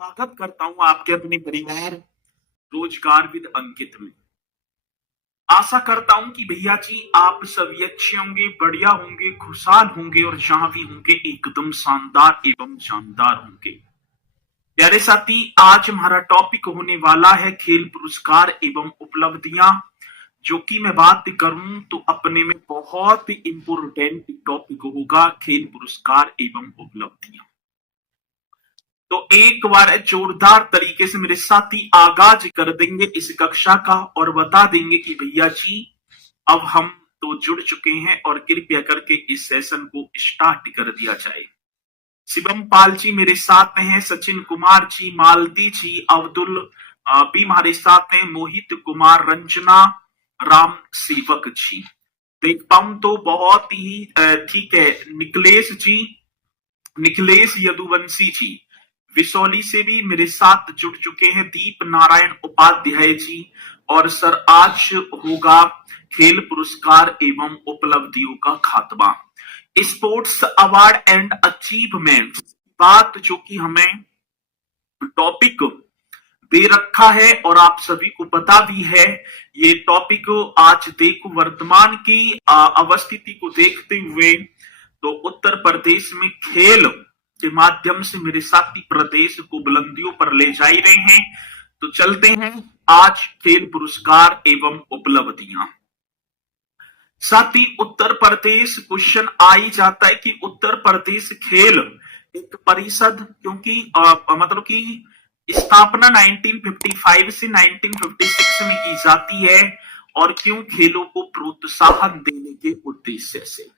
स्वागत करता हूं आपके अपने परिवार रोजगार विद अंकित में। आशा करता हूं कि भैया जी आप सभी अच्छे होंगे, बढ़िया होंगे, खुशहाल होंगे और जहां भी होंगे एकदम शानदार एवं जानदार होंगे। प्यारे साथी, आज हमारा टॉपिक होने वाला है खेल पुरस्कार एवं उपलब्धियां। जो कि मैं बात करूं तो अपने में बहुत ही इंपोर्टेंट टॉपिक होगा खेल पुरस्कार एवं उपलब्धियां। तो एक बार जोरदार तरीके से मेरे साथी आगाज कर देंगे इस कक्षा का और बता देंगे कि भैया जी अब हम तो जुड़ चुके हैं और कृपया करके इस सेशन को स्टार्ट कर दिया जाए। शिवम पाल जी मेरे साथ में हैं, सचिन कुमार जी, मालती जी, अब्दुल भी हमारे साथ हैं, मोहित कुमार, रंजना, राम सेवक जी। देख पाऊं तो बहुत ही ठीक है। निखिलेश यदुवंशी जी विसौली से भी मेरे साथ जुड़ चुके हैं, दीप नारायण उपाध्याय जी। और सर आज होगा खेल पुरस्कार एवं उपलब्धियों का खात्मा, स्पोर्ट्स अवार्ड एंड अचीवमेंट बात जो कि हमें टॉपिक दे रखा है और आप सभी को पता भी है। ये टॉपिक आज देखो वर्तमान की अवस्थिति को देखते हुए तो उत्तर प्रदेश में खेल के माध्यम से मेरे साथी प्रदेश को बुलंदियों पर ले जा रहे हैं। तो चलते हैं आज खेल पुरस्कार एवं उपलब्धियां। साथी उत्तर प्रदेश क्वेश्चन आ ही जाता है कि उत्तर प्रदेश खेल एक परिषद क्योंकि मतलब कि स्थापना 1955 से 1956 में की जाती है और क्यों खेलों को प्रोत्साहन देने के उद्देश्य से।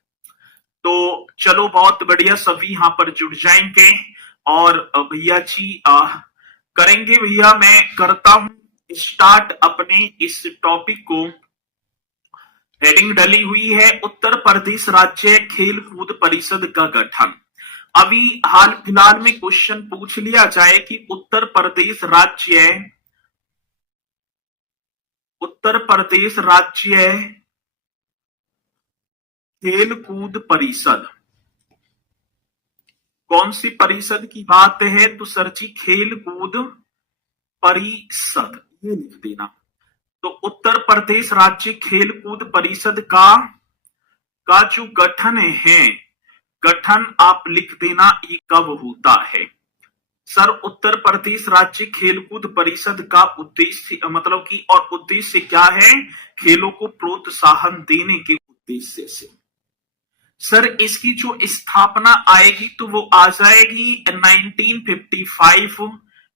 तो चलो बहुत बढ़िया, सभी यहां पर जुड़ जाएंगे और भैया जी करेंगे। भैया मैं करता हूं स्टार्ट अपने इस टॉपिक को। हेडिंग डली हुई है उत्तर प्रदेश राज्य खेल कूद परिषद का गठन। अभी हाल फिलहाल में क्वेश्चन पूछ लिया जाए कि उत्तर प्रदेश राज्य खेल कूद परिषद कौन सी परिषद की बात है? तो सर जी खेल कूद परिषद ये लिख देना। तो उत्तर प्रदेश राज्य खेल कूद परिषद का जो गठन है, गठन आप लिख देना ये कब होता है? सर उत्तर प्रदेश राज्य खेलकूद परिषद का उद्देश्य मतलब कि और उद्देश्य क्या है? खेलों को प्रोत्साहन देने के उद्देश्य से। सर इसकी जो स्थापना आएगी तो वो आ जाएगी 1955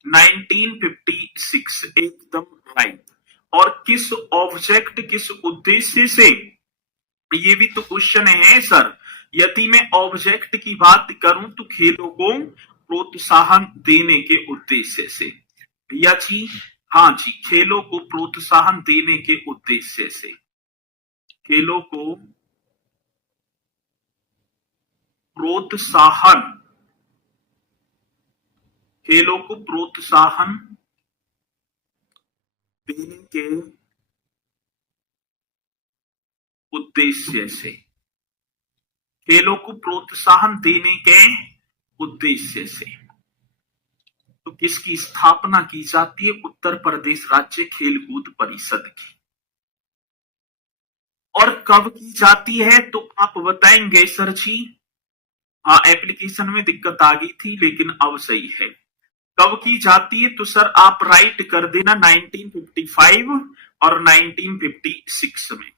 1956 एकदम राइट। और किस ऑब्जेक्ट किस उद्देश्य से, ये भी तो क्वेश्चन है सर। यदि मैं ऑब्जेक्ट की बात करूं तो खेलों को प्रोत्साहन देने के उद्देश्य से। भैया जी हाँ जी, खेलों को प्रोत्साहन देने के उद्देश्य से, खेलों को प्रोत्साहन देने के उद्देश्य से, खेलों को प्रोत्साहन देने के उद्देश्य से। तो किसकी स्थापना की जाती है? उत्तर प्रदेश राज्य खेलकूद परिषद की। और कब की जाती है तो आप बताएंगे सर जी? हाँ एप्लीकेशन में दिक्कत आ गई थी लेकिन अब सही है। कब की जाती है? तो सर आप राइट कर देना 1955 और 1956 में।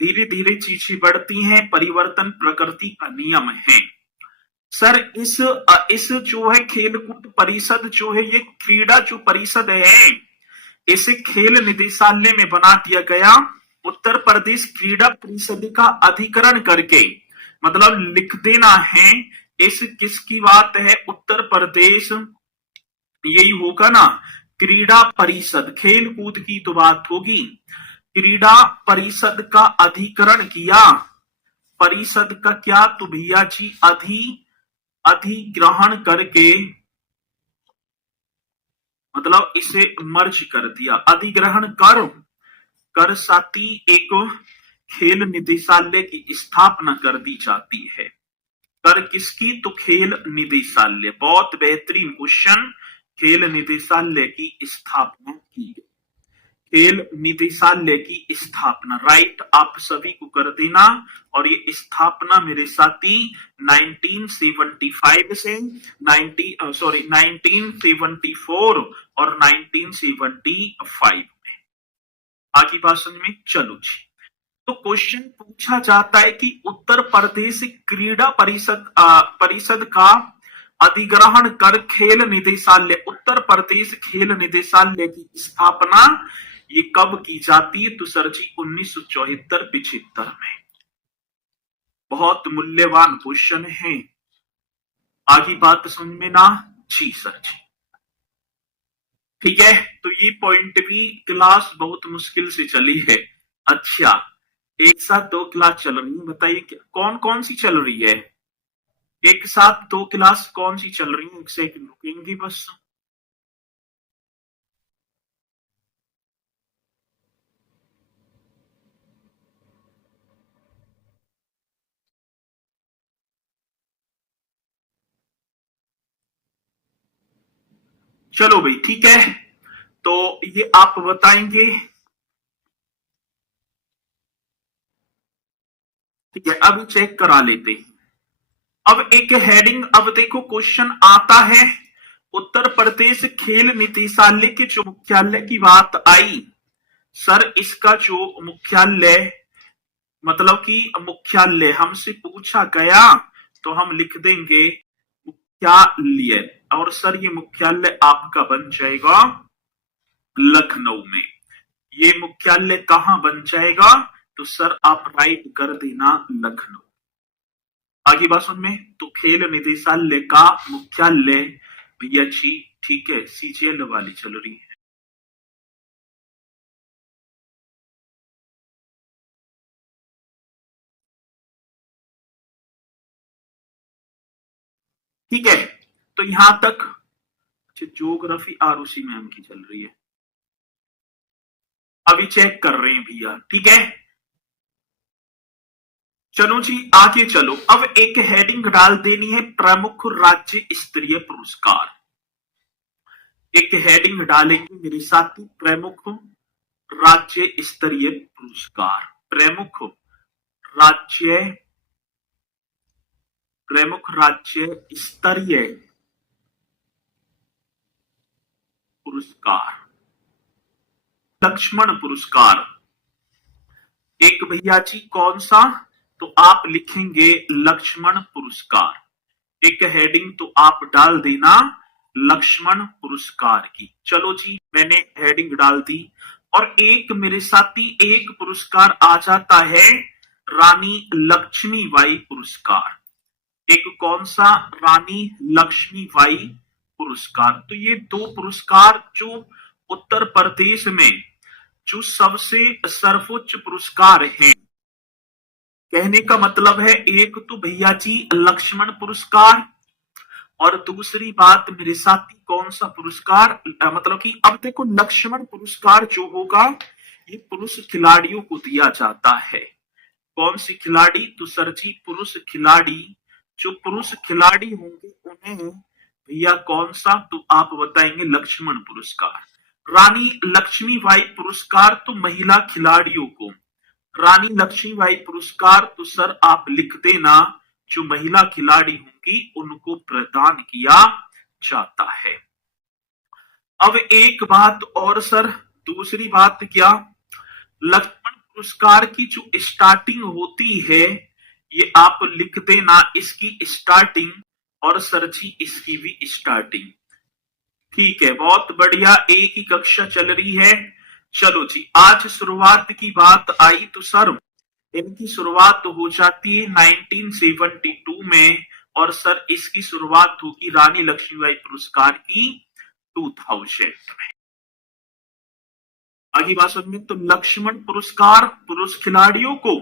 धीरे धीरे चीजें बढ़ती हैं, परिवर्तन प्रकृति का नियम है। सर इस जो है खेलकूद परिषद जो है ये क्रीड़ा जो परिषद है इसे खेल निदेशालय में बना दिया गया। उत्तर प्रदेश क्रीड़ा परिषद का अधिकरण करके मतलब लिख देना है। इस किसकी बात है? उत्तर प्रदेश, यही होगा ना, क्रीड़ा परिषद, खेल कूद की तो बात होगी। क्रीड़ा परिषद का अधिकरण किया, परिषद का क्या? तो भैया जी अधिग्रहण करके मतलब इसे मर्ज कर दिया। अधिग्रहण कर साथी एक खेल निदेशालय की स्थापना कर दी जाती है। कर किसकी? तो खेल निदेशालय। बहुत बेहतरीन क्वेश्चन, खेल निदेशालय की स्थापना की गई। खेल निदेशालय की स्थापना, राइट, आप सभी को कर देना। और ये स्थापना मेरे साथी 1975 से 1974 और 1975 में। आगे बात समझ में, चलो जी। तो क्वेश्चन पूछा जाता है कि उत्तर प्रदेश क्रीड़ा परिषद का अधिग्रहण कर खेल निदेशालय, उत्तर प्रदेश खेल निदेशालय की स्थापना ये कब की जाती है? तो सर जी 1974-75 में। बहुत मूल्यवान क्वेश्चन है। आगे बात समझ में ना जी सर जी, ठीक है। तो ये पॉइंट भी क्लास बहुत मुश्किल से चली है। अच्छा, एक साथ दो क्लास चल रही है, बताइए कौन कौन सी चल रही है? एक साथ दो क्लास कौन सी चल रही है? एक सेकंड रुकेंगे बस। चलो भाई, ठीक है। तो ये आप बताएंगे, ठीक है। अब चेक करा लेते हैं। अब एक हेडिंग, अब देखो क्वेश्चन आता है, उत्तर प्रदेश खेल निदेशालय के जो मुख्यालय की बात आई, सर इसका जो मुख्यालय, मतलब कि मुख्यालय हमसे पूछा गया तो हम लिख देंगे मुख्यालय। और सर ये मुख्यालय आपका बन जाएगा लखनऊ में। ये मुख्यालय कहां बन जाएगा? तो सर आप राइट कर देना लखनऊ। आगे बात सुन में, तो खेल निदेशालय का मुख्यालय भैया जी, ठीक है, सीजीएल वाली चल रही है। ठीक है, तो यहां तक ज्योग्राफी आरुषि मैम की चल रही है, अभी चेक कर रहे हैं भैया, ठीक है। चलो जी आगे चलो। अब एक हेडिंग डाल देनी है, प्रमुख राज्य स्तरीय पुरस्कार। एक हेडिंग डालेंगे मेरे साथी, प्रमुख राज्य स्तरीय पुरस्कार। प्रमुख राज्य स्तरीय पुरस्कार, लक्ष्मण पुरस्कार। एक भैया जी कौन सा? तो आप लिखेंगे लक्ष्मण पुरस्कार। एक हेडिंग तो आप डाल देना लक्ष्मण पुरस्कार की। चलो जी, मैंने हेडिंग डाल दी। और एक मेरे साथी एक पुरस्कार आ जाता है रानी लक्ष्मीबाई पुरस्कार। एक कौन सा? रानी लक्ष्मीबाई पुरस्कार। तो ये दो पुरस्कार जो उत्तर प्रदेश में जो सबसे सर्वोच्च पुरस्कार हैं, कहने का मतलब है एक तो भैया जी लक्ष्मण पुरस्कार, और दूसरी बात मेरे साथी कौन सा पुरस्कार, मतलब कि अब देखो लक्ष्मण पुरस्कार जो होगा ये पुरुष खिलाड़ियों को दिया जाता है। कौन सी खिलाड़ी? तो सर जी पुरुष खिलाड़ी, जो पुरुष खिलाड़ी होंगे उन्हें भैया कौन सा? तो आप बताएंगे लक्ष्मण पुरस्कार। रानी लक्ष्मीबाई पुरस्कार तो महिला खिलाड़ियों को, रानी लक्ष्मीबाई पुरस्कार तो सर आप लिख देना जो महिला खिलाड़ी होंगी उनको प्रदान किया जाता है। अब एक बात और सर, दूसरी बात क्या? लक्ष्मण पुरस्कार की जो स्टार्टिंग होती है ये आप लिख देना इसकी स्टार्टिंग, और सर जी इसकी भी स्टार्टिंग। ठीक है, बहुत बढ़िया, एक ही कक्षा चल रही है। चलो जी, आज शुरुआत की बात आई तो सर इनकी शुरुआत हो जाती है 1972 में, और सर इसकी शुरुआत होगी रानी लक्ष्मीबाई पुरस्कार की 2000 में। आगे बात समझ में, तो लक्ष्मण पुरस्कार पुरुष खिलाड़ियों को,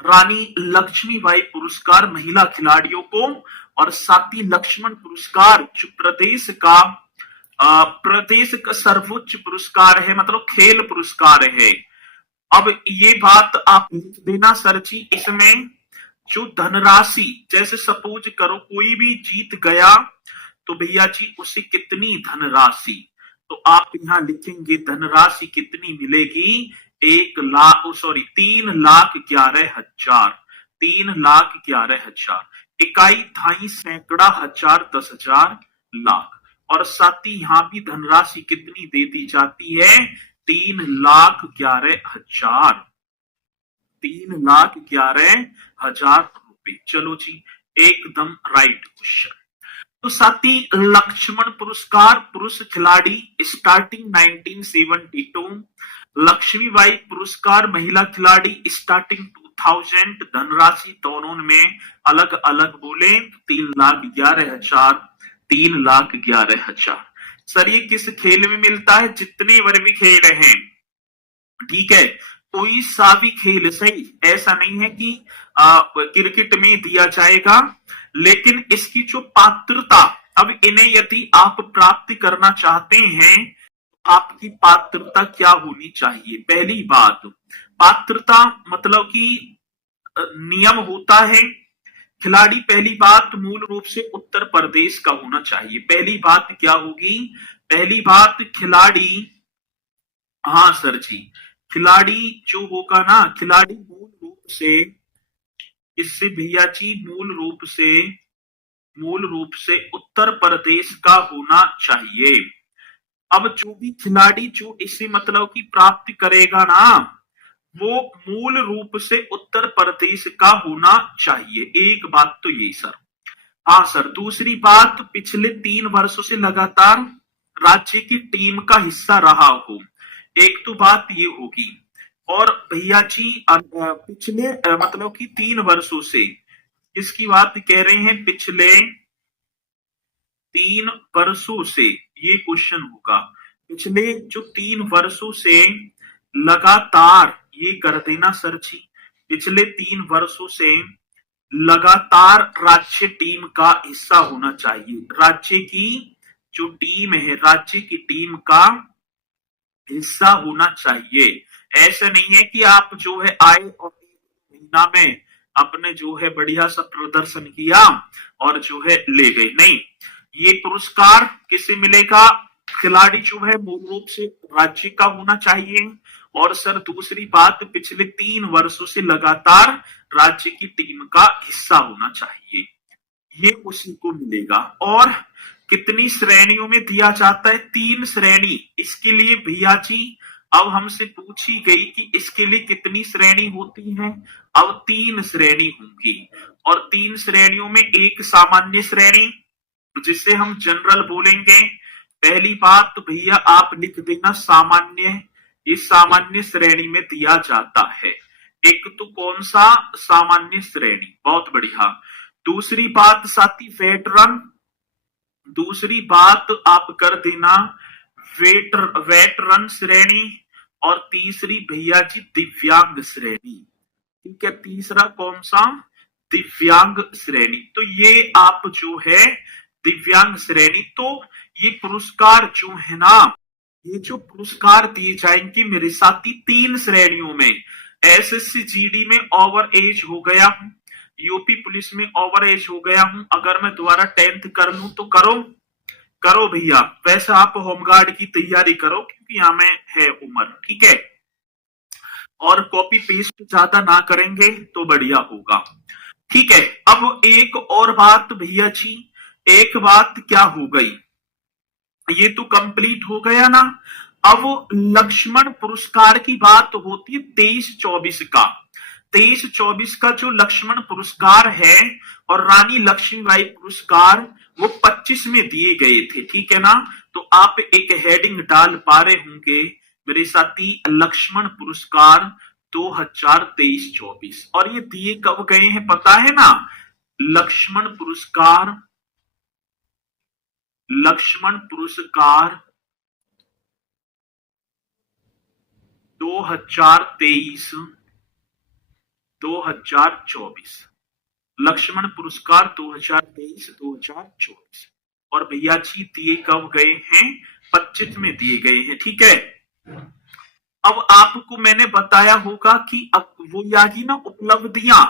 रानी लक्ष्मीबाई पुरस्कार महिला खिलाड़ियों को, और साथ ही लक्ष्मण पुरस्कार जो प्रदेश का सर्वोच्च पुरस्कार है, मतलब खेल पुरस्कार है। अब ये बात आप लिख देना सर जी, इसमें जो धनराशि, जैसे सपोज करो कोई भी जीत गया तो भैया जी उसे कितनी धनराशि, तो आप यहां लिखेंगे धनराशि कितनी मिलेगी, 1 लाख, सॉरी 3,11,000, 3,11,000। इकाई, ढाई, सैकड़ा, हजार, 10,000, लाख। और साथ ही यहां भी धनराशि कितनी दे दी जाती है, 3,11,000, 3,11,000 रुपए। चलो जी, एकदम राइट क्वेश्चन। तो साथ ही लक्ष्मण पुरस्कार पुरुष खिलाड़ी स्टार्टिंग 1972, लक्ष्मीबाई पुरस्कार महिला खिलाड़ी स्टार्टिंग 2000, धनराशि दोनों में अलग अलग बोले 3,11,000, 3,11,000। सर ये किस खेल में मिलता है, जितने वर भी खेल हैं, ठीक है, कोई सा भी खेल सही, ऐसा नहीं है कि क्रिकेट में दिया जाएगा, लेकिन इसकी जो पात्रता, अब इन्हें यदि आप प्राप्त करना चाहते हैं, आपकी पात्रता क्या होनी चाहिए। पहली बात, पात्रता मतलब कि नियम होता है, खिलाड़ी पहली बात मूल रूप से उत्तर प्रदेश का होना चाहिए। पहली बात क्या होगी, पहली बात खिलाड़ी, हाँ सर जी, खिलाड़ी जो होगा ना, खिलाड़ी मूल रूप से, इससे भैया जी मूल रूप से उत्तर प्रदेश का होना चाहिए। अब जो भी खिलाड़ी जो इसे मतलब कि प्राप्त करेगा ना, वो मूल रूप से उत्तर प्रदेश का होना चाहिए। एक बात तो यही सर। हाँ सर, दूसरी बात, पिछले 3 वर्षों से लगातार राज्य की टीम का हिस्सा रहा हो, एक तो बात ये होगी। और भैया जी पिछले मतलब कि 3 वर्षों से, इसकी बात कह रहे हैं, पिछले 3 वर्षों से ये क्वेश्चन होगा। पिछले जो 3 वर्षों से लगातार, ये कर देना सर जी, पिछले 3 वर्षों से लगातार राज्य टीम का हिस्सा होना चाहिए। राज्य की जो टीम है, राज्य की टीम का हिस्सा होना चाहिए। ऐसा नहीं है कि आप जो है आए और 1 महीना में अपने जो है बढ़िया सा प्रदर्शन किया और जो है ले गए, नहीं। ये पुरस्कार किसे मिलेगा, खिलाड़ी जो है मूल रूप से राज्य का होना चाहिए। और सर दूसरी बात, पिछले 3 वर्षों से लगातार राज्य की टीम का हिस्सा होना चाहिए, ये उसी को मिलेगा। और कितनी श्रेणियों में दिया जाता है, 3 श्रेणी। इसके लिए भैया जी अब हमसे पूछी गई कि इसके लिए कितनी श्रेणी होती है, अब 3 श्रेणी होंगी। और 3 श्रेणियों में एक सामान्य श्रेणी, जिसे हम जनरल बोलेंगे। पहली बात तो भैया आप लिख देना सामान्य, इस सामान्य श्रेणी में दिया जाता है। एक तो कौन सा, सामान्य श्रेणी, बहुत बढ़िया। दूसरी बात साथी वेटरन, दूसरी बात आप कर देना वेटरन श्रेणी। और तीसरी भैया जी दिव्यांग श्रेणी, ठीक है, तीसरा कौन सा, दिव्यांग श्रेणी। तो ये आप जो है दिव्यांग श्रेणी, तो ये पुरस्कार जो है ना, ये जो पुरस्कार दिए जाएंगे मेरे साथी 3 श्रेणियों में। एसएससी जीडी में ओवर एज हो गया हूं, यूपी पुलिस में ओवर एज हो गया हूं, अगर मैं दोबारा 10th कर लूं तो करो भैया। वैसे आप होमगार्ड की तैयारी करो, क्योंकि यहां में है उम्र, ठीक है। और कॉपी पेस्ट ज्यादा ना करेंगे तो बढ़िया होगा, ठीक है। अब एक और बात भैया जी, एक बात क्या हो गई, ये तो कंप्लीट हो गया ना। अब लक्ष्मण पुरस्कार की बात होती है 23-24 का, 23-24 का जो लक्ष्मण पुरस्कार है, और रानी लक्ष्मीबाई पुरस्कार वो 25 में दिए गए थे, ठीक है ना। तो आप एक हेडिंग डाल पा रहे होंगे मेरे साथी, लक्ष्मण पुरस्कार 2023-24। और ये दिए कब गए हैं पता है ना, लक्ष्मण पुरस्कार 2023-2024, लक्ष्मण पुरस्कार 2023-2024। और भैया जी दिए कब गए हैं, 25 में दिए गए हैं, ठीक है। अब आपको मैंने बताया होगा कि अब वो यागी ना उपलब्धियां,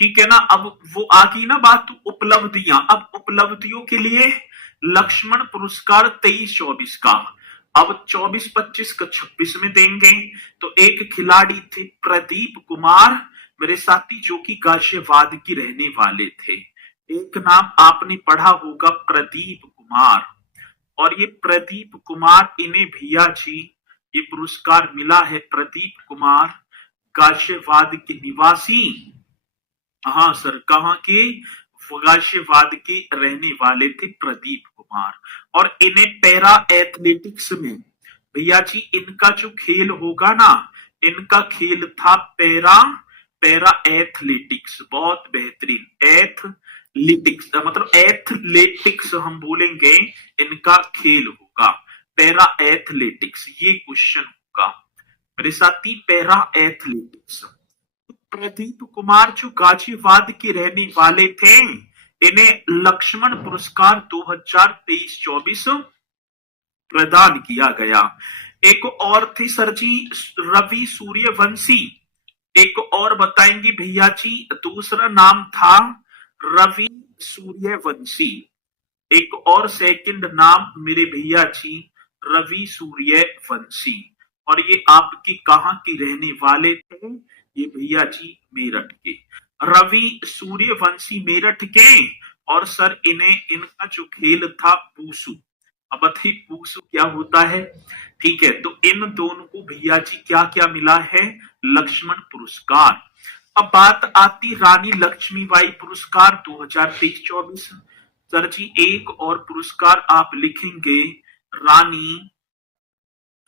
ठीक है ना। अब वो आ गई ना बात उपलब्धियां। अब उपलब्धियों के लिए लक्ष्मण पुरस्कार 23-24 का, अब 24-25 का 26 में देंगे। तो एक खिलाड़ी थे प्रदीप कुमार मेरे साथी, जो कि गाजियाबाद की रहने वाले थे। एक नाम आपने पढ़ा होगा प्रदीप कुमार, और ये प्रदीप कुमार, इन्हें भैया जी ये पुरस्कार मिला है। प्रदीप कुमार गाजियाबाद के निवासी, हाँ सर, कहाँ के, गाजियाबाद के रहने वाले थे प्रदीप कुमार। और इन्हें पैरा एथलेटिक्स में, भैया जी इनका जो खेल होगा ना, इनका खेल था पैरा पैरा एथलेटिक्स। बहुत बेहतरीन, एथलेटिक्स मतलब एथलेटिक्स हम बोलेंगे, इनका खेल होगा पैरा एथलेटिक्स। ये क्वेश्चन होगा मेरे साथी, पैरा एथलेटिक्स। प्रदीप कुमार जो गाजियाबाद के रहने वाले थे, इन्हें लक्ष्मण पुरस्कार 2023-24 प्रदान किया गया। एक और थे सर जी रवि सूर्यवंशी, एक और बताएंगे भैया जी, दूसरा नाम था रवि सूर्यवंशी। एक और सेकंड नाम मेरे भैया जी रवि सूर्यवंशी। और ये आपके कहां के रहने वाले थे, ये भैया जी मेरठ के, रवि सूर्यवंशी मेरठ के। और सर इन्हें, इनका जो खेल था वुशु। अब बताइए वुशु क्या होता है। ठीक है, तो इन दोनों को भैया जी क्या क्या मिला है, लक्ष्मण पुरस्कार। अब बात आती रानी लक्ष्मीबाई पुरस्कार 2023-24। सर जी एक और पुरस्कार आप लिखेंगे, रानी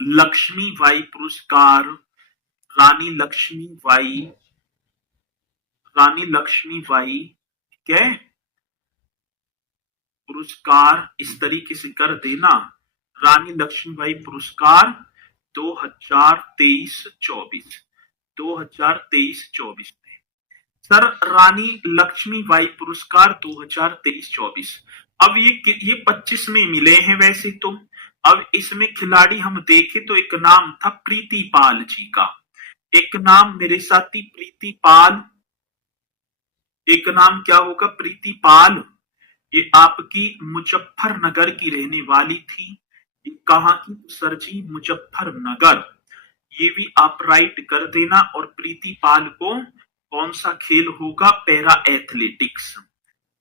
लक्ष्मीबाई पुरस्कार, रानी लक्ष्मीबाई, रानी लक्ष्मीबाई, ठीक है, पुरस्कार इस तरीके से कर देना, रानी लक्ष्मीबाई पुरस्कार 2023-24, 2023-24 में। सर रानी लक्ष्मीबाई पुरस्कार 2023-24, अब ये 25 में मिले हैं वैसे तो। अब इसमें खिलाड़ी हम देखें तो एक नाम था प्रीति पाल जी का, एक नाम मेरे साथी प्रीति पाल, एक नाम क्या होगा प्रीति पाल। ये आपकी मुजफ्फरनगर की रहने वाली थी। ये कहां की सर जी, मुजफ्फरनगर। ये भी आप राइट कर देना। और प्रीति पाल को कौन सा खेल होगा, पैरा एथलेटिक्स,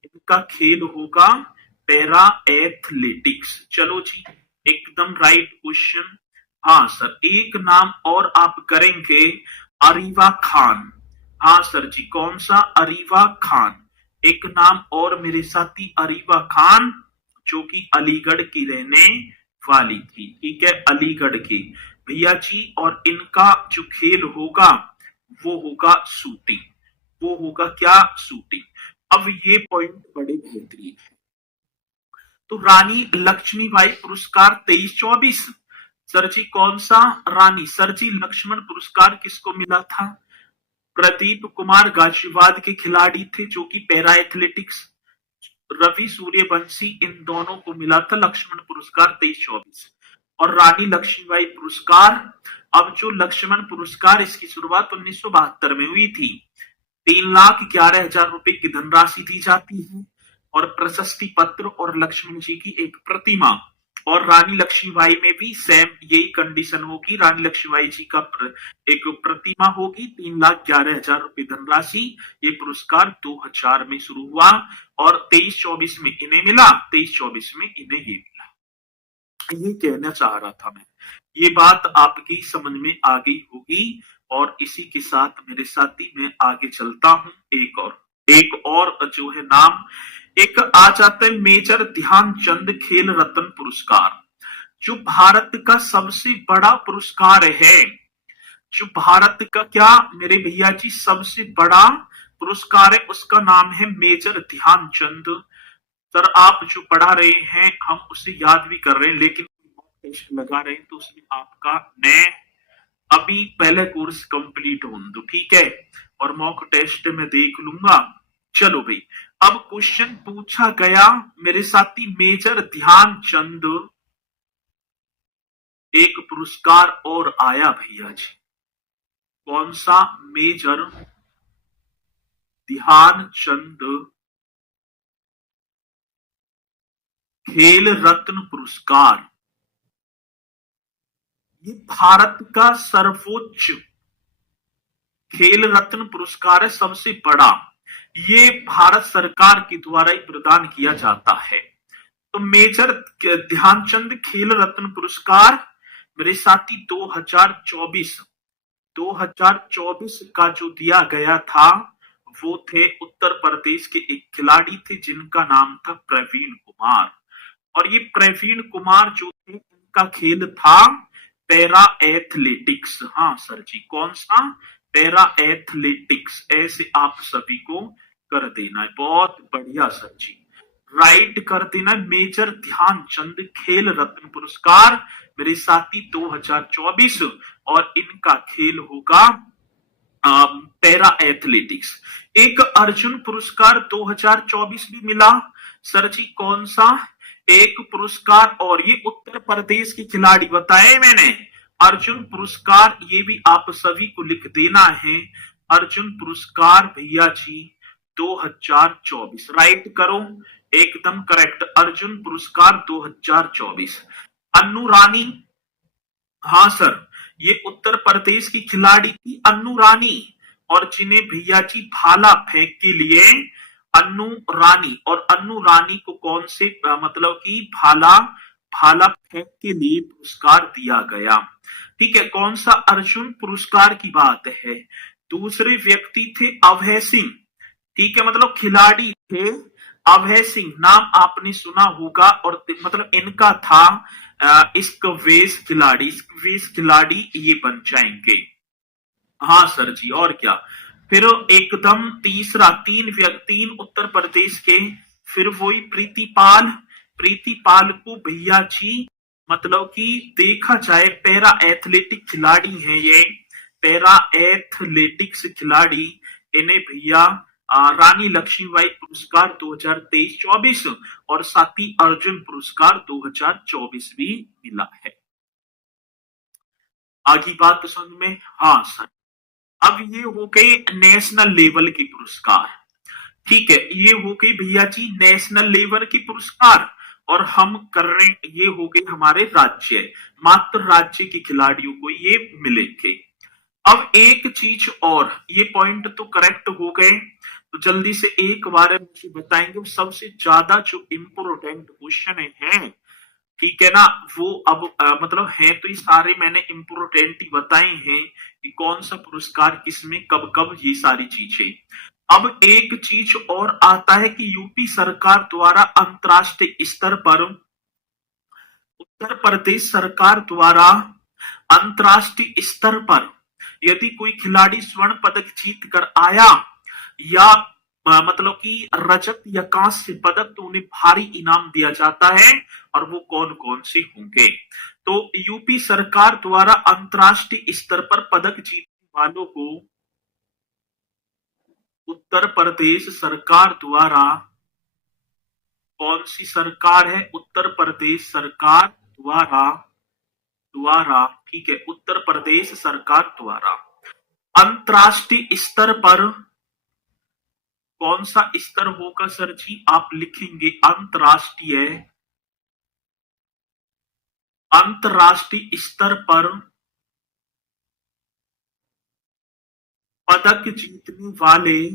इनका खेल होगा पैरा एथलेटिक्स। चलो जी एकदम राइट क्वेश्चन। हाँ सर एक नाम और आप करेंगे, अरीवा खान। हाँ सर जी कौन सा, अरीवा खान। एक नाम और मेरे साथी अरीवा खान, जो कि अलीगढ़ की रहने वाली थी। ठीक है, अलीगढ़ की भैया जी। और इनका जो खेल होगा वो होगा शूटिंग, वो होगा क्या, शूटिंग। अब ये पॉइंट बड़े बेहतरीन है। तो रानी लक्ष्मीबाई पुरस्कार 23-24, सर जी कौन सा, रानी, सर जी लक्ष्मण पुरस्कार किसको मिला था, प्रदीप कुमार गाजियाबाद के खिलाड़ी थे जो कि पैरा एथलेटिक्स, रवि सूर्यवंशी, इन दोनों को मिला था लक्ष्मण पुरस्कार 23-24। और रानी लक्ष्मीबाई पुरस्कार, अब जो लक्ष्मण पुरस्कार इसकी शुरुआत 1972 में हुई थी। 3,11,000 रुपए की धनराशि दी जाती है, और प्रशस्ति पत्र और लक्ष्मण जी की एक प्रतिमा। और रानी लक्ष्मीबाई में भी सेम यही कंडीशन होगी, रानी लक्ष्मीबाई जी का एक प्रतिमा होगी, 3,11,000 रुपए धनराशि। ये पुरस्कार 2000 में शुरू हुआ और 23-24 में इन्हें मिला, 23-24 में इन्हें ये मिला। ये कहना चाह रहा था मैं, ये बात आपकी समझ में आ गई होगी। और इसी के साथ मेरे साथी मैं आगे चलता हूं। एक और जो है नाम, एक आ जाता है मेजर ध्यानचंद खेल रत्न पुरस्कार, जो भारत का सबसे बड़ा पुरस्कार है। जो भारत का क्या मेरे भैया जी सबसे बड़ा पुरस्कार है, उसका नाम है मेजर ध्यानचंद। सर आप जो पढ़ा रहे हैं हम उसे याद भी कर रहे हैं, लेकिन टेस्ट लगा रहे हैं तो उसमें आपका नए अभी पहले कोर्स कंप्लीट हो दो, ठीक है, और मॉक टेस्ट में देख लूंगा। चलो भाई, अब क्वेश्चन पूछा गया मेरे साथी, मेजर ध्यानचंद एक पुरस्कार और आया भैया जी, कौन सा, मेजर ध्यानचंद खेल रत्न पुरस्कार ये भारत का सर्वोच्च खेल रत्न पुरस्कार है, सबसे बड़ा। ये भारत सरकार के द्वारा ही प्रदान किया जाता है। तो मेजर ध्यानचंद खेल रत्न पुरस्कार मेरे साथी 2024 का जो दिया गया था वो थे उत्तर प्रदेश के एक खिलाड़ी थे जिनका नाम था प्रवीण कुमार। और ये प्रवीण कुमार जो थे इनका खेल था पैरा एथलेटिक्स। हाँ सर जी, कौन सा? Para athletics. ऐसे आप सभी को कर देना है। बहुत बढ़िया सर जी, राइट कर देना। मेजर ध्यानचंद खेल रत्न पुरस्कार मेरे साथी 2024 और इनका खेल होगा पैरा एथलेटिक्स। एक अर्जुन पुरस्कार 2024 भी मिला सर जी, कौन सा? एक पुरस्कार, और ये उत्तर प्रदेश के खिलाड़ी बताए मैंने। अर्जुन पुरस्कार ये भी आप सभी को लिख देना है। अर्जुन पुरस्कार भैया जी 2024, राइट करो, एकदम करेक्ट। अर्जुन पुरस्कार 2024। अन्नू रानी, हाँ सर, ये उत्तर प्रदेश की खिलाड़ी थी अन्नू रानी, और जिन्हें भैया जी भाला फेंक के लिए अन्नू रानी, और अन्नू रानी को कौन से मतलब कि भाला फेंक के लिए पुरस्कार दिया गया। ठीक है, कौन सा अर्जुन पुरस्कार की बात है। दूसरे व्यक्ति थे अभय सिंह। ठीक है, मतलब खिलाड़ी थे अभय सिंह, नाम आपने सुना होगा, और मतलब इनका था स्क्वैश खिलाड़ी ये बन जाएंगे। हाँ सर जी, और क्या। फिर एकदम तीसरा, तीन उत्तर प्रदेश के, फिर वही प्रीतिपाल को भैया जी मतलब कि देखा जाए पैरा एथलेटिक खिलाड़ी हैं ये, पैरा एथलेटिक्स खिलाड़ी, इन्हें भैया रानी लक्ष्मीबाई पुरस्कार 2023-24 और साथ ही अर्जुन पुरस्कार 2024 भी मिला है। आगे बात समझ में? हाँ सर, अब ये हो गए नेशनल लेवल के पुरस्कार। ठीक है, ये हो गई भैया जी नेशनल लेवल के पुरस्कार, और हम कर रहे, ये हो गए हमारे राज्य, मात्र राज्य के खिलाड़ियों को ये मिलेंगे। अब एक चीज और, ये पॉइंट तो करेक्ट हो गए, तो जल्दी से एक बार मुझे बताएंगे सबसे ज्यादा जो इम्पोर्टेंट क्वेश्चन है, ठीक है ना, वो अब मतलब है तो ये सारे मैंने इम्पोर्टेंट ही बताए हैं कि कौन सा पुरस्कार किसमें कब कब, ये सारी चीजें। अब एक चीज और आता है कि यूपी सरकार द्वारा अंतरराष्ट्रीय स्तर पर, उत्तर प्रदेश सरकार द्वारा अंतरराष्ट्रीय स्तर पर यदि कोई खिलाड़ी स्वर्ण पदक जीत कर आया, या मतलब कि रजत या कांस्य पदक, तो उन्हें भारी इनाम दिया जाता है, और वो कौन कौन से होंगे। तो यूपी सरकार द्वारा अंतरराष्ट्रीय स्तर पर पदक जीतने वालों को उत्तर प्रदेश सरकार द्वारा, कौन सी सरकार है? उत्तर प्रदेश सरकार द्वारा, ठीक है, उत्तर प्रदेश सरकार द्वारा अंतरराष्ट्रीय स्तर पर, कौन सा स्तर होगा सर जी? आप लिखेंगे अंतरराष्ट्रीय स्तर पर पदक जीतने वाले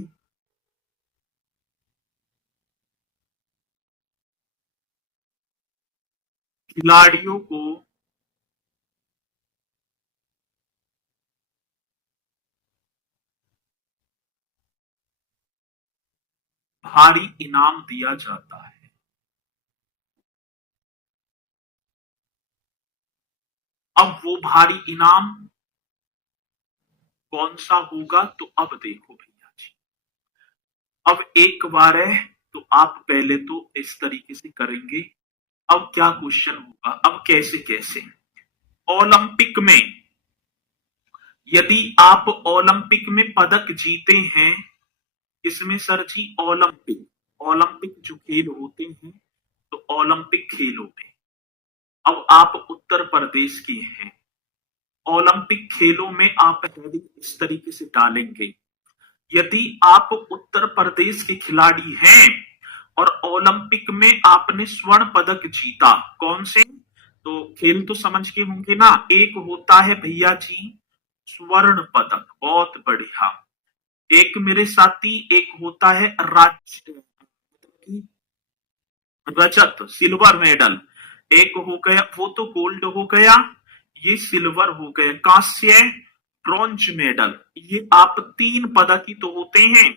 खिलाड़ियों को भारी इनाम दिया जाता है। अब वो भारी इनाम कौन सा होगा, तो अब देखो भैया जी, अब एक बार है तो आप पहले तो इस तरीके से करेंगे। अब क्या क्वेश्चन होगा, अब कैसे कैसे ओलंपिक में, यदि आप ओलंपिक में पदक जीते हैं, इसमें सर जी ओलंपिक जो खेल होते हैं, तो ओलंपिक खेलों में, अब आप उत्तर प्रदेश के हैं, ओलंपिक खेलों में आप हेडिंग इस तरीके से डालेंगे, यदि आप उत्तर प्रदेश के खिलाड़ी हैं और ओलंपिक में आपने स्वर्ण पदक जीता, कौन से? तो खेल तो समझ के होंगे ना। एक होता है भैया जी स्वर्ण पदक, बहुत बढ़िया। एक मेरे साथी, एक होता है रजत, सिल्वर मेडल। एक हो गया, वो तो गोल्ड हो गया, ये सिल्वर हो गया। कांस्य, ब्रॉन्ज मेडल। ये आप तीन पदक ही तो होते हैं।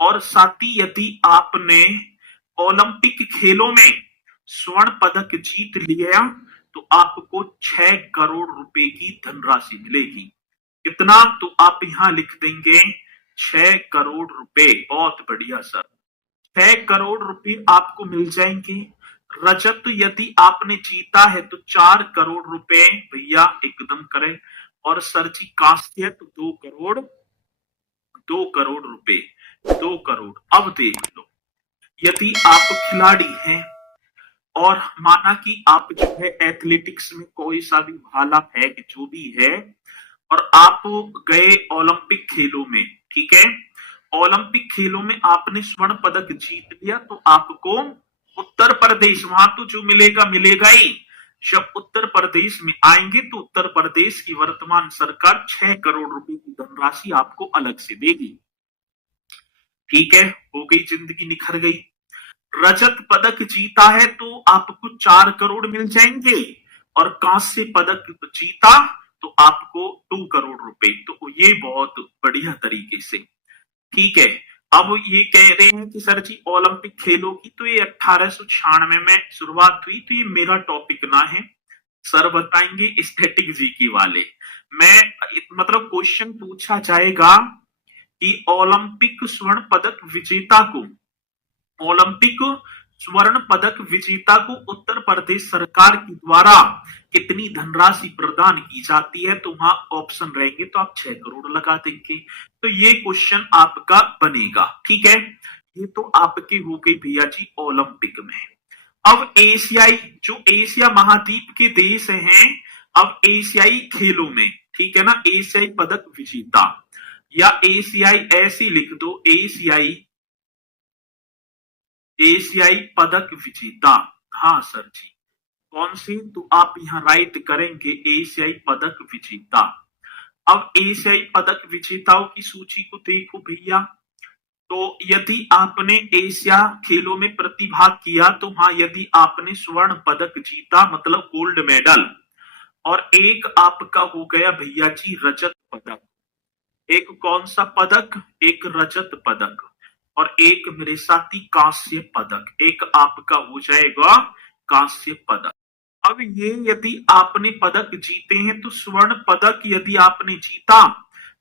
और साथी यदि आपने ओलंपिक खेलों में स्वर्ण पदक जीत लिया तो आपको 6 करोड़ रुपए की धनराशि मिलेगी। कितना? तो आप यहां लिख देंगे 6 करोड़ रुपए। बहुत बढ़िया सर, 6 करोड़ रुपए आपको मिल जाएंगे। रजत यदि आपने जीता है तो 4 करोड़ रुपए भैया एकदम करें। और सर जी कांस्य तो 2 करोड़, 2 करोड़ रुपए, 2 करोड़। अब देख लो, यदि आप खिलाड़ी हैं और माना कि आप जो है एथलेटिक्स में कोई सा भी भाला फेंक जो भी है, और आप गए ओलंपिक खेलों में, ठीक है, ओलंपिक खेलों में आपने स्वर्ण पदक जीत लिया तो आपको उत्तर प्रदेश, वहां तो जो मिलेगा मिलेगा ही। जब उत्तर प्रदेश में आएंगे तो उत्तर प्रदेश की वर्तमान सरकार 6 करोड़ रुपए की धनराशि आपको अलग से देगी। ठीक है, हो गई, जिंदगी निखर गई। रजत पदक जीता है तो आपको 4 करोड़ मिल जाएंगे, और कांस्य पदक जीता तो आपको 2 करोड़ रुपए। तो ये बहुत बढ़िया तरीके से, ठीक है। अब ये कह रहे हैं कि सर जी ओलंपिक खेलों की तो ये 1896 में शुरुआत हुई, तो ये मेरा टॉपिक ना है, सर बताएंगे स्टैटिक जीके वाले। मैं मतलब क्वेश्चन पूछा जाएगा कि ओलंपिक स्वर्ण पदक विजेता को, ओलंपिक स्वर्ण पदक विजेता को उत्तर प्रदेश सरकार के द्वारा कितनी धनराशि प्रदान की जाती है, तो वहां ऑप्शन रहेंगे तो आप 6 करोड़ लगा देंगे। तो ये क्वेश्चन आपका बनेगा, ठीक है। ये तो आपकी हो गई भैया जी ओलंपिक में। अब एशियाई, जो एशिया महाद्वीप के देश हैं, अब एशियाई खेलों में, ठीक है ना, एशियाई पदक विजेता, या एशियाई ऐसी लिख दो, एशियाई, एशियाई पदक विजेता। हाँ सर जी, कौन सी? तो आप यहां राइट करेंगे एशियाई पदक विजेता। अब एशियाई पदक विजेताओं की सूची को देखो भैया। तो यदि आपने एशिया खेलों में प्रतिभाग किया तो हाँ, यदि आपने स्वर्ण पदक जीता मतलब गोल्ड मेडल, और एक आपका हो गया भैया जी रजत पदक। एक कौन सा पदक? एक रजत पदक, और एक मेरे साथी कांस्य पदक। एक आपका हो जाएगा कांस्य पदक। अब ये यदि आपने पदक जीते हैं तो स्वर्ण पदक यदि आपने जीता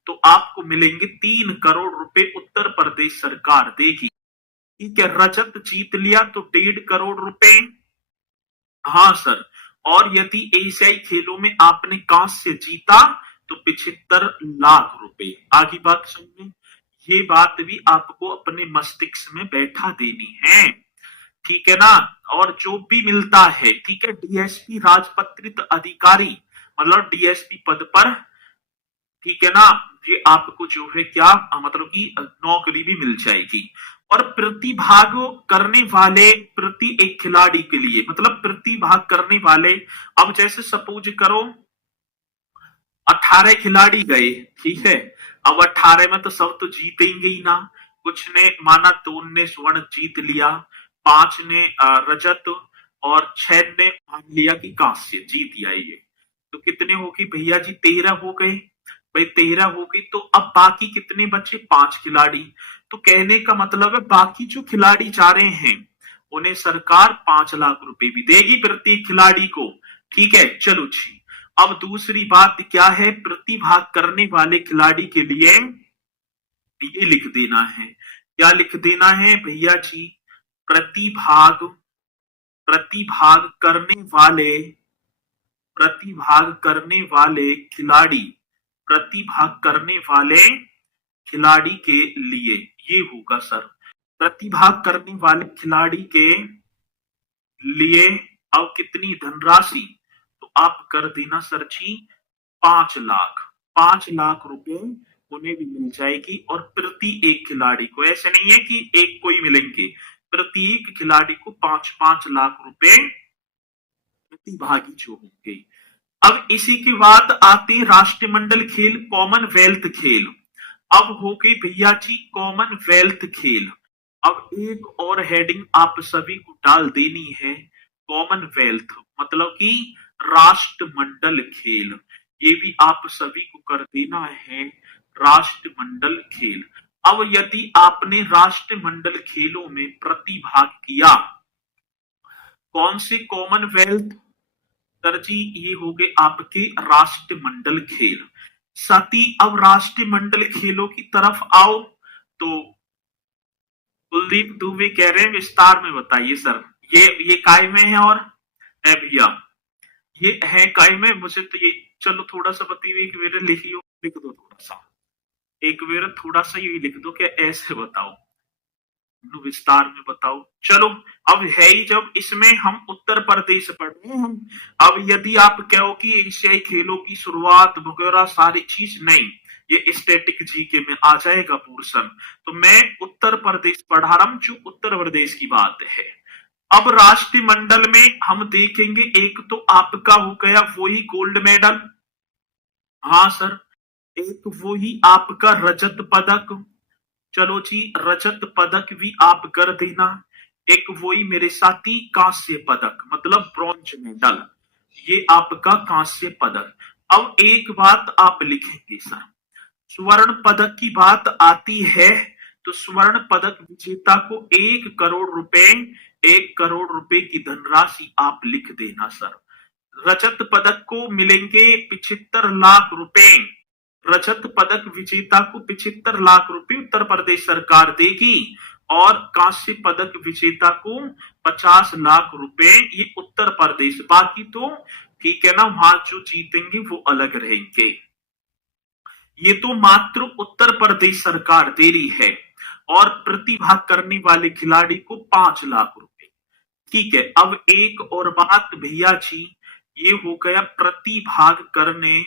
तो आपको मिलेंगे 3 करोड़ रुपए, उत्तर प्रदेश सरकार देगी। ठीक है, रजत जीत लिया तो 1.5 करोड़ रुपए। हाँ सर, और यदि एशियाई खेलों में आपने कांस्य जीता तो 75 लाख रुपए। आगे बात समझे, ये बात भी आपको अपने मस्तिष्क में बैठा देनी है, ठीक है ना। और जो भी मिलता है, ठीक है, डीएसपी राजपत्रित अधिकारी मतलब डीएसपी पद पर, ठीक है ना, ये आपको जो है क्या मतलब कि नौकरी भी मिल जाएगी। और प्रतिभाग करने वाले प्रति एक खिलाड़ी के लिए, मतलब प्रतिभाग करने वाले, अब जैसे सपोज करो 18 खिलाड़ी गए, ठीक है, अब 18 में तो सब तो जीतेंगे ही ना। कुछ ने माना 2 ने स्वर्ण जीत लिया, 5 ने रजत, और 6 ने मान लिया कि कांस्य जीत आएंगे। तो कितने हो गए भैया जी? 13 हो गए भाई, 13 हो गई। तो अब बाकी कितने बचे? 5 खिलाड़ी। तो कहने का मतलब है बाकी जो खिलाड़ी जा रहे हैं उन्हें सरकार 5 लाख रुपए भी देगी प्रत्येक खिलाड़ी को, ठीक है। चलो जी, अब दूसरी बात क्या है, प्रतिभाग करने वाले खिलाड़ी के लिए ये लिख देना है। क्या लिख देना है भैया जी? प्रतिभाग, प्रतिभाग करने वाले, प्रतिभाग करने वाले खिलाड़ी, प्रतिभाग करने वाले खिलाड़ी के लिए ये होगा सर, प्रतिभाग करने वाले खिलाड़ी के लिए। अब कितनी धनराशि? तो आप कर देना सर जी 5 लाख, 5 लाख रुपए उन्हें भी मिल जाएगी और प्रति एक खिलाड़ी को, ऐसे नहीं है कि एक को ही मिलेंगे, प्रत्येक खिलाड़ी को 5-5 लाख रुपए प्रतिभागी जो होंगे। अब इसी के बाद आते हैं राष्ट्रमंडल खेल, कॉमनवेल्थ खेल। अब हो गई भैया जी कॉमनवेल्थ खेल। अब एक और हेडिंग आप सभी को डाल देनी है, कॉमनवेल्थ मतलब कि राष्ट्रमंडल खेल, ये भी आप सभी को कर देना है, राष्ट्रमंडल खेल। अब यदि आपने राष्ट्रमंडल खेलों में प्रतिभाग किया, कौन से कॉमनवेल्थ, सर जी ये हो गए आपके राष्ट्रमंडल खेल। साथ ही अब राष्ट्रमंडल खेलों की तरफ आओ तो कुलदीप दुबे कह रहे हैं विस्तार में बताइए सर। ये काय में है और है भैया, ये है काय में, मुझे तो ये चलो थोड़ा सा बताइए, एक बार लिखियो, लिख दो थोड़ा सा, एक बार थोड़ा सा ये लिख दो कि ऐसे बताओ, विस्तार में बताओ। चलो अब है ही, जब इसमें हम उत्तर प्रदेश पढ़ रहे हैं हम, अब यदि आप कहो कि एशियाई खेलों की शुरुआत वगैरह सारी चीज, नहीं, ये स्टैटिक जीके में आ जाएगा पोर्शन, तो मैं उत्तर प्रदेश पढ़ा रहा हूं, जो उत्तर प्रदेश की बात है। अब राष्ट्रमंडल में हम देखेंगे, एक तो आपका हो गया वही गोल्ड मेडल, हाँ सर, एक वही आपका रजत पदक, चलो जी रजत पदक भी आप कर देना, एक वही मेरे साथी कांस्य पदक मतलब ब्रॉन्ज मेडल, ये आपका कांस्य पदक। अब एक बात आप लिखेंगे सर, स्वर्ण पदक की बात आती है तो स्वर्ण पदक विजेता को 1 करोड़ रुपए, 1 करोड़ रुपए की धनराशि आप लिख देना सर। रजत पदक को मिलेंगे 75 लाख रुपए, रजत पदक विजेता को 75 लाख रुपए उत्तर प्रदेश सरकार देगी, और कांस्य पदक विजेता को 50 लाख रुपए ये उत्तर प्रदेश, बाकी तो ठीक है ना, वहां जो जीतेंगे वो अलग रहेंगे। ये तो मात्र उत्तर प्रदेश सरकार दे रही है, और प्रतिभाग करने वाले खिलाड़ी को 5 लाख रुपए। ठीक है, अब एक और बात भैया जी, ये हो गया प्रतिभाग करने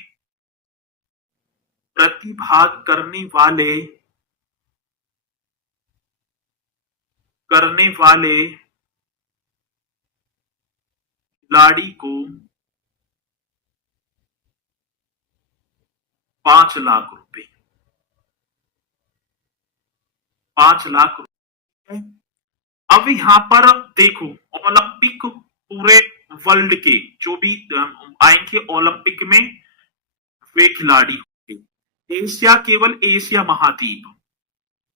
वाले खिलाड़ी को 5 लाख रुपए, 5 लाख रुपए। अब यहाँ पर देखो, ओलंपिक पूरे वर्ल्ड के जो भी आएंगे ओलंपिक में वे खिलाड़ी होंगे। एशिया केवल एशिया महाद्वीप,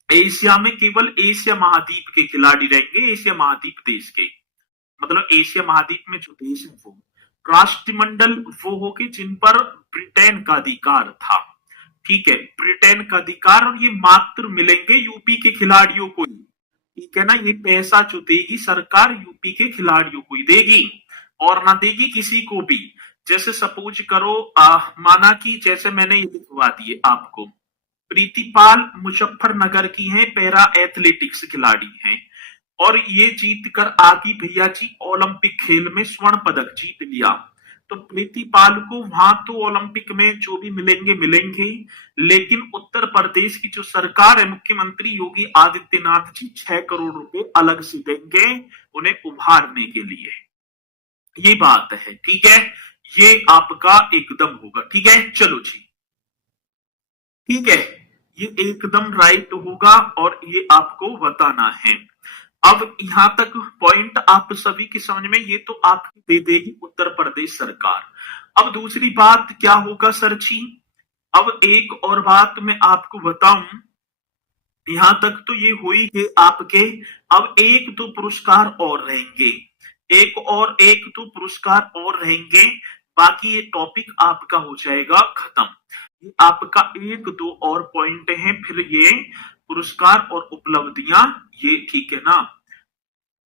एशिया में केवल एशिया महाद्वीप के खिलाड़ी रहेंगे, एशिया महाद्वीप देश के, मतलब एशिया महाद्वीप में जो देश है वो। राष्ट्रमंडल वो होगी जिन पर ब्रिटेन का अधिकार था, ठीक है, ब्रिटेन का अधिकार, और ये मात्र मिलेंगे यूपी के खिलाड़ियों को ही, ठीक है ना, ये पैसा जो देगी सरकार यूपी के खिलाड़ियों को ही देगी और ना देगी किसी को भी। जैसे सपोज करो माना कि जैसे मैंने ये लिखवा दिए आपको, प्रीतिपाल मुजफ्फरनगर की हैं, पैरा एथलेटिक्स खिलाड़ी हैं, और ये जीत कर आगी भैया जी ओलंपिक खेल में स्वर्ण पदक जीत लिया, तो प्रीतिपाल को वहां तो ओलंपिक में जो भी मिलेंगे मिलेंगे, लेकिन उत्तर प्रदेश की जो सरकार है, मुख्यमंत्री योगी आदित्यनाथ जी 6 करोड़ रुपए अलग से देंगे उन्हें उभारने के लिए, ये बात है, ठीक है, ये आपका एकदम होगा, ठीक है, चलो जी, ठीक है, ये एकदम राइट होगा और ये आपको बताना है। अब यहां तक पॉइंट आप सभी के समझ में, ये तो आपकी दे देगी उत्तर प्रदेश सरकार। अब दूसरी बात क्या होगा सर जी, अब एक और बात मैं आपको बताऊं, यहां तक तो ये हुई कि आपके, अब एक दो पुरस्कार और रहेंगे, एक दो पुरस्कार और रहेंगे, बाकी ये टॉपिक आपका हो जाएगा खत्म। ये आपका एक दो और पॉइंट है, फिर ये पुरस्कार और उपलब्धियां ये ठीक है ना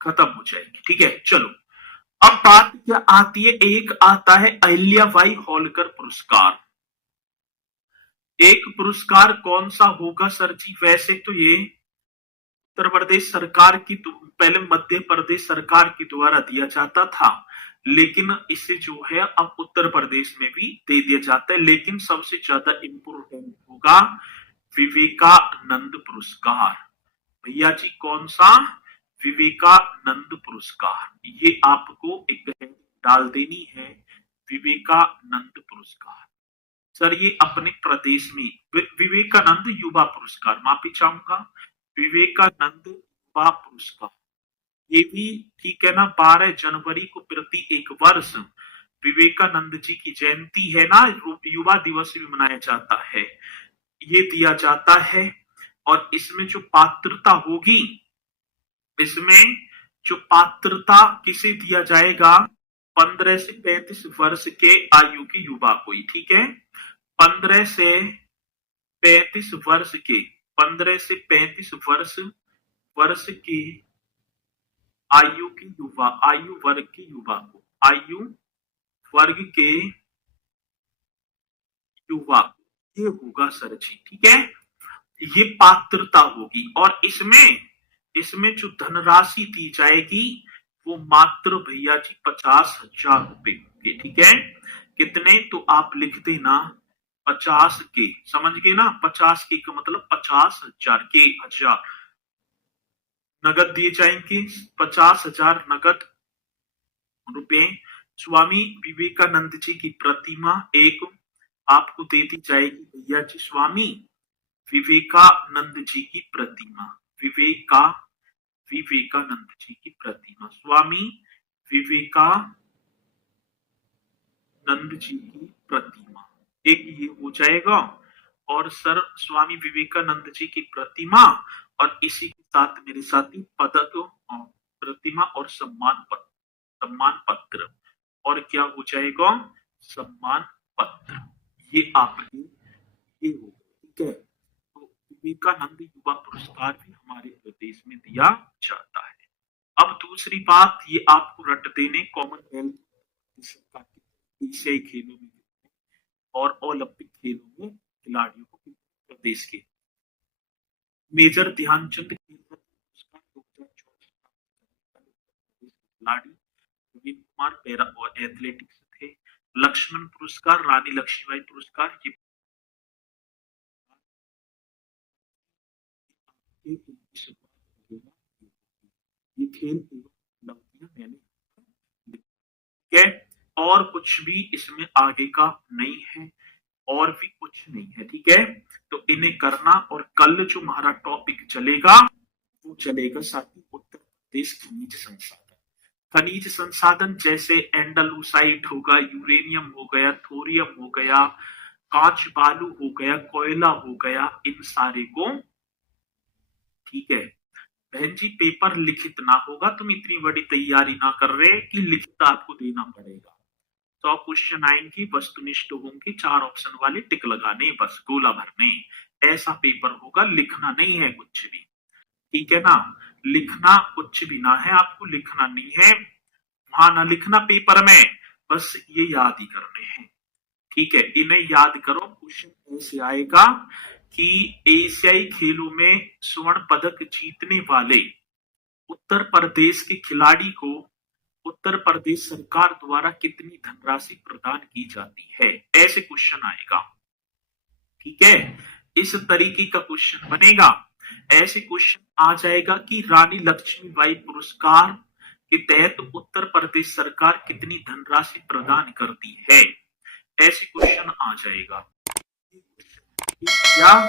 खत्म हो जाएगी, ठीक है, चलो। अब बात क्या आती है, एक आता है अहिल्याबाई होलकर पुरस्कार। एक पुरस्कार कौन सा होगा सर जी, वैसे तो ये उत्तर प्रदेश सरकार की, पहले मध्य प्रदेश सरकार के द्वारा दिया जाता था, लेकिन इसे जो है अब उत्तर प्रदेश में भी दे दिया जाता है, लेकिन सबसे ज्यादा इंपोर्टेंट होगा विवेकानंद पुरस्कार। भैया जी कौन सा? विवेकानंद पुरस्कार। ये आपको एक डाल देनी है, विवेकानंद पुरस्कार। सर ये अपने प्रदेश में विवेकानंद युवा पुरस्कार, माफी चाहूंगा, विवेकानंद युवा पुरस्कार। ये भी ठीक है ना, 12 जनवरी को प्रति एक वर्ष विवेकानंद जी की जयंती है ना, युवा दिवस भी मनाया जाता है, ये दिया जाता है। और इसमें जो पात्रता होगी, इसमें जो पात्रता किसे दिया जाएगा? 15 से 35 वर्ष के आयु की युवा को ही, ठीक है। 15 से 35 वर्ष के, 15 से 35 वर्ष की आयु की युवा, आयु वर्ग की युवा को, आयु वर्ग के युवा, ये होगा सर जी, ठीक है। ये पात्रता होगी। और इसमें जो धनराशि दी जाएगी वो मात्र भैया जी 50,000 रुपए के, ठीक है। कितने? तो आप लिख देना 50 के, समझ गए ना, 50 के का मतलब 50,000 के हजार नगद दिए जाएंगे, 50,000 नगद रुपए। स्वामी विवेकानंद जी की प्रतिमा एक आपको दे दी जाएगी भैया जी, स्वामी विवेकानंद जी की प्रतिमा, विवेकानंद जी की प्रतिमा, स्वामी विवेकानंद जी की प्रतिमा, एक ये हो जाएगा। और सर स्वामी विवेकानंद जी की प्रतिमा और इसी के साथ मेरे साथी पदक, प्रतिमा और सम्मान पत्र, और क्या हो जाएगा? सम्मान पत्र, ये आपके ये होगा, ठीक है। तो विवेकानंद युवा पुरस्कार भी हमारे प्रदेश में दिया जाता है। अब दूसरी बात, ये आपको रट देने, कॉमनवेल्थ एशियाई खेलों में और ओलंपिक खेलों में खिलाड़ियों को प्रदेश के मेजर ध्यानचंद खेल रत्न पुरस्कार 2024 खिलाड़ी विपिन कुमार पैरा और एथलेटिक्स थे। लक्ष्मण पुरस्कार, रानी लक्ष्मीबाई पुरस्कार, ये खेल मैंने, ठीक है। और कुछ भी इसमें आगे का नहीं है, और भी कुछ नहीं है, ठीक है। तो इन्हें करना, और कल जो हमारा टॉपिक चलेगा वो चलेगा साथी उत्तर प्रदेश खनिज संसाधन। खनिज संसाधन जैसे एंडालुसाइट होगा, यूरेनियम हो गया, थोरियम हो गया, कांच बालू हो गया, कोयला हो गया, इन सारे को, ठीक है। बहन जी पेपर लिखित ना होगा, तुम इतनी बड़ी तैयारी ना कर रहे कि लिखित आपको देना पड़ेगा। 100 क्वेश्चन आएंगे, वस्तुनिष्ठ होंगे, 4 ऑप्शन वाले टिक लगाने, बस गोला भरने, ऐसा पेपर होगा, लिखना नहीं है कुछ भी, ठीक है ना। लिखना कुछ भी ना है, आपको लिखना नहीं है, वहां ना लिखना पेपर में, बस ये याद ही करने हैं, ठीक है। इन्हें याद करो। क्वेश्चन ऐसे आएगा कि एशियाई खेलों में स्वर्ण पदक जीतने वाले उत्तर प्रदेश के खिलाड़ी को उत्तर प्रदेश सरकार द्वारा कितनी धनराशि प्रदान की जाती है, ऐसे क्वेश्चन आएगा, ठीक है। इस तरीके का क्वेश्चन बनेगा। ऐसे क्वेश्चन आ जाएगा कि रानी लक्ष्मीबाई पुरस्कार के तहत उत्तर प्रदेश सरकार कितनी धनराशि प्रदान करती है, ऐसे क्वेश्चन आ जाएगा। या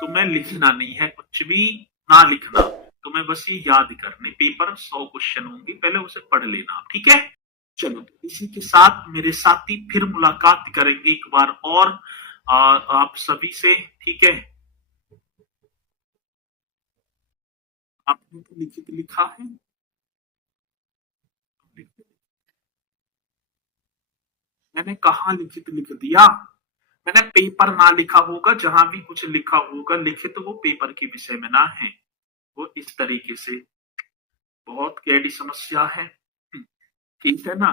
तुम्हें लिखना नहीं है, कुछ भी ना लिखना, तुम्हें बस ये याद करने, पेपर 100 क्वेश्चन होंगे, पहले उसे पढ़ लेना, ठीक है। चलो तो इसी के साथ मेरे साथी फिर मुलाकात करेंगे एक बार और आप सभी से, ठीक है। आपने तो लिखित लिखा है, मैंने कहा लिखित लिख दिया, मैंने पेपर ना लिखा होगा, जहां भी कुछ लिखा होगा लिखित, वो पेपर के विषय में ना है, वो इस तरीके से। बहुत कैडी समस्या है, ठीक है ना,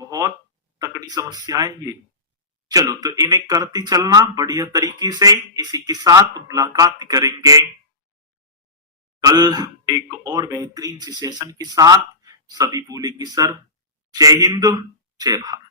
बहुत तकड़ी समस्या है ये। चलो तो इन्हें करती चलना बढ़िया तरीके से। इसी के साथ मुलाकात करेंगे कल एक और बेहतरीन सी सेशन के साथ। सभी बोलेंगे सर जय हिंद जय भारत।